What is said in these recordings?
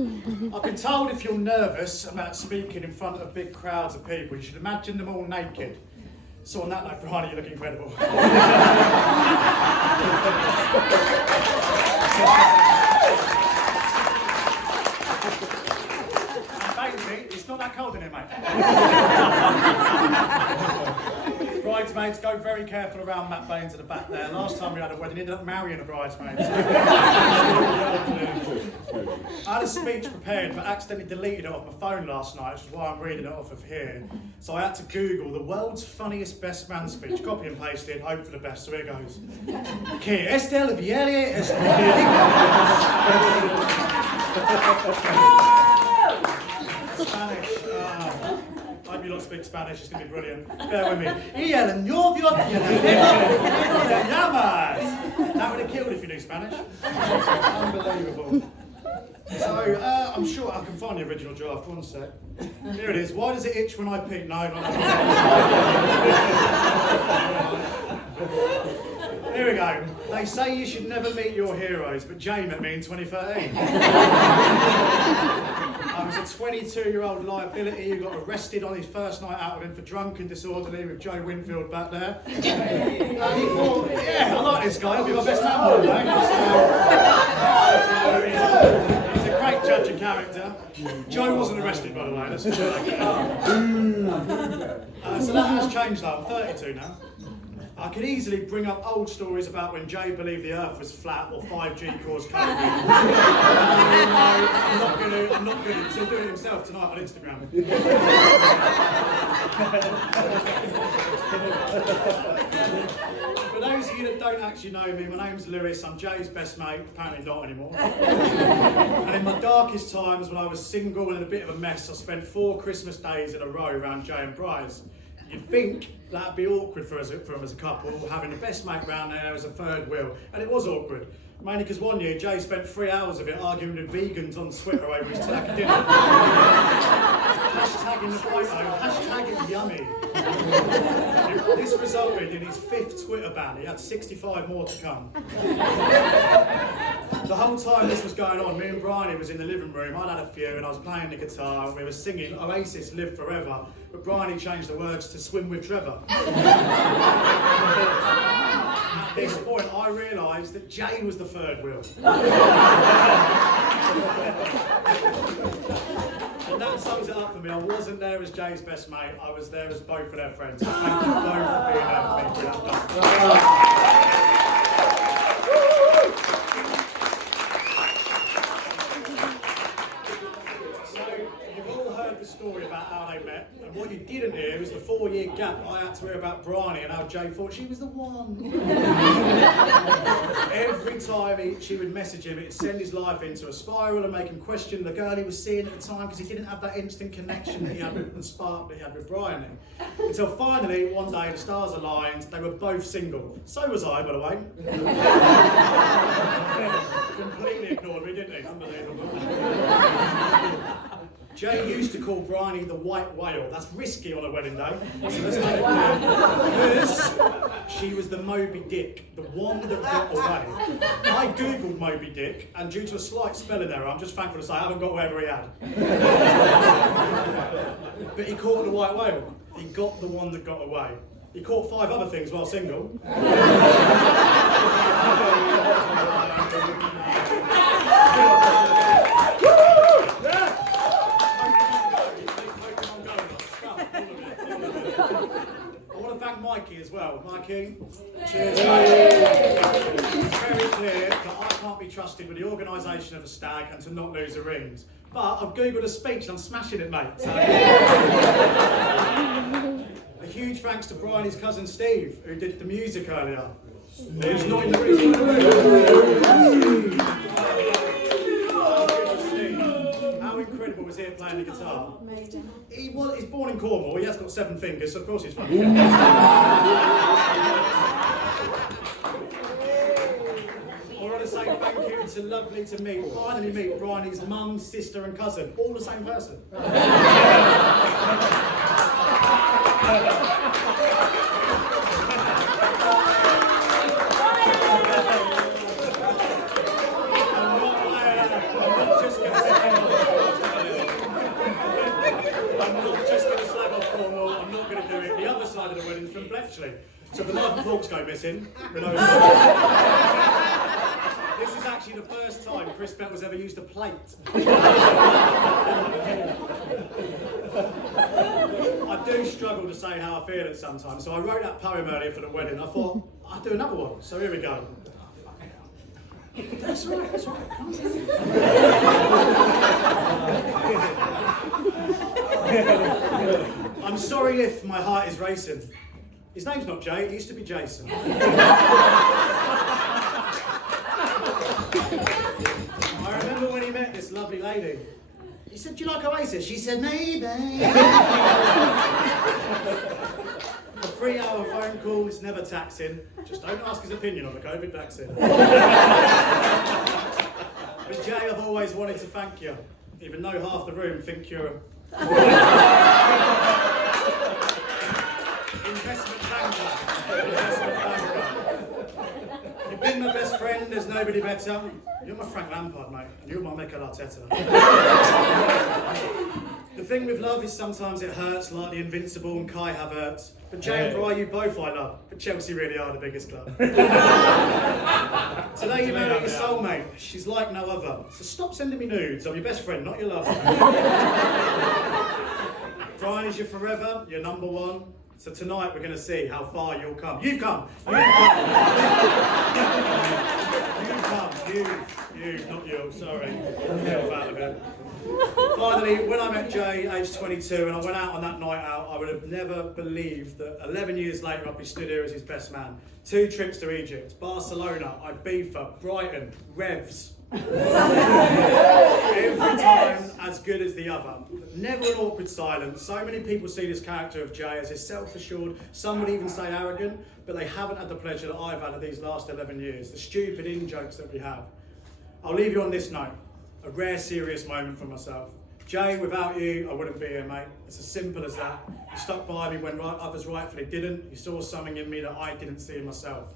I've been told if you're nervous about speaking in front of big crowds of people, you should imagine them all naked. So on that note, Bryony, you look incredible. And basically, it's not that cold in here, mate. Bridesmaids, go very careful around Matt Baines at the back there. Last time we had a wedding, he ended up marrying a bridesmaid. I had a speech prepared, but accidentally deleted it off my phone last night, which is why I'm reading it off of here. So I had to Google the world's funniest best man speech, copy and paste it, hope for the best. So here goes. Que Estelle Vielle is Spanish. I hope you lot speak Spanish, it's going to be brilliant. Bear with me. Y el novio te llamas. That would have killed if you knew Spanish. Unbelievable. So, I'm sure I can find the original draft, one sec. Here it is. Why does it itch when I pee? No, not Here we go. They say you should never meet your heroes, but Jay met me in 2013. I was a 22-year-old liability who got arrested on his first night out with him for drunk and disorderly with Joe Winfield back there. He thought, yeah, I like this guy, he'll be my best man one day. He's a great judge of character. Joe wasn't arrested, by the way. Let's just so that has changed though, I'm 32 now. I could easily bring up old stories about when Jay believed the Earth was flat or 5G caused COVID. I'm not going to. He's still doing it himself tonight on Instagram. For those of you that don't actually know me, my name's Lewis. I'm Jay's best mate. Apparently not anymore. And in my darkest times, when I was single and in a bit of a mess, I spent 4 Christmas days in a row around Jay and Bryce. You'd think that'd be awkward for them as a couple, having the best mate round there as a third wheel, and it was awkward. Mainly because one year Jay spent 3 hours of it arguing with vegans on Twitter over his turkey dinner. Hashtagging the photo, hashtagging yummy. This resulted in his 5th Twitter ban. He had 65 more to come. The whole time this was going on, me and Bryony was in the living room. I'd had a few and I was playing the guitar and we were singing Oasis Live Forever, but Bryony changed the words to Swim with Trevor. At this point, I realised that Jay was the third wheel. And that sums it up for me. I wasn't there as Jay's best mate, I was there as both of their friends. So thank you both for being there for me. The story about how they met, and what you didn't hear was the 4-year gap that I had to hear about Bryony and how Jay thought she was the one. Every time she would message him, it'd send his life into a spiral and make him question the girl he was seeing at the time because he didn't have that instant connection that he had with, and spark that he had with Bryony. Until finally, one day, the stars aligned, they were both single. So was I, by the way. Completely ignored me, didn't he? Unbelievable. Jay used to call Bryony the white whale. That's risky on a wedding day. So let's make it clear. Because she was the Moby Dick, the one that got away. I googled Moby Dick, and due to a slight spelling error, I'm just thankful to say I haven't got whatever he had. But he caught the white whale. He got the one that got away. He caught 5 other things while single. Mikey as well. Mikey, cheers. It's very clear that I can't be trusted with the organisation of a stag and to not lose the rings. But I've googled a speech and I'm smashing it, mate. So, a huge thanks to Bryony's cousin Steve, who did the music earlier. Who's not in the room. How incredible was he at playing the guitar? Amazing. He's born in Cornwall, he has got 7 fingers, so of course he's fun. I want to say thank you, it's lovely to finally meet Bryony's mum, sister and cousin, all the same person. I'm not just going to say intellectually. So the knife and forks go missing. This is actually the first time Chris Bett was ever used a plate. I do struggle to say how I feel it sometimes, so I wrote that poem earlier for the wedding. I thought, I'd do another one, so here we go. That's right, that's right. Come on. I'm sorry if my heart is racing. His name's not Jay, it used to be Jason. I remember when he met this lovely lady. He said, do you like Oasis? She said, maybe. A 3-hour phone call is never taxing. Just don't ask his opinion on the COVID vaccine. But Jay, I've always wanted to thank you, even though half the room think you're investment banker. You've been my best friend, there's nobody better. You're my Frank Lampard, mate, and you're my Mikel Arteta. The thing with love is sometimes it hurts, like the Invincible and Kai Havertz. But Jay and Bri, you both I love, but Chelsea really are the biggest club. Today you married your soulmate. She's like no other. So stop sending me nudes. I'm your best friend, not your lover. Brian is your forever, your number one. So tonight we're going to see how far you'll come. You've come! You've come, not you, sorry. Finally, when I met Jay, aged 22, and I went out on that night out, I would have never believed that 11 years later I'd be stood here as his best man. 2 trips to Egypt, Barcelona, Ibiza, Brighton, Revs. Every time as good as the other. Never an awkward silence. So many people see this character of Jay as his self-assured, some would even say arrogant, but they haven't had the pleasure that I've had of these last 11 years, the stupid in-jokes that we have. I'll leave you on this note, a rare serious moment for myself. Jay, without you, I wouldn't be here, mate. It's as simple as that. You stuck by me when others rightfully didn't. You saw something in me that I didn't see in myself.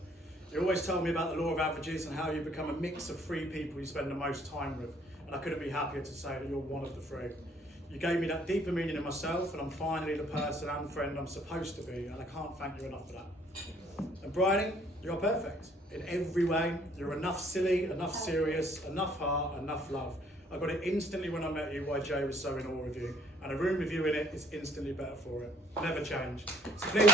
You always told me about the law of averages and how you become a mix of 3 people you spend the most time with. And I couldn't be happier to say that you're one of the 3. You gave me that deeper meaning in myself, and I'm finally the person and friend I'm supposed to be, and I can't thank you enough for that. And Bridie, you're perfect. In every way, you're enough silly, enough serious, enough heart, enough love. I got it instantly when I met you why Jay was so in awe of you. And a room with you in it is instantly better for it. Never change. So please,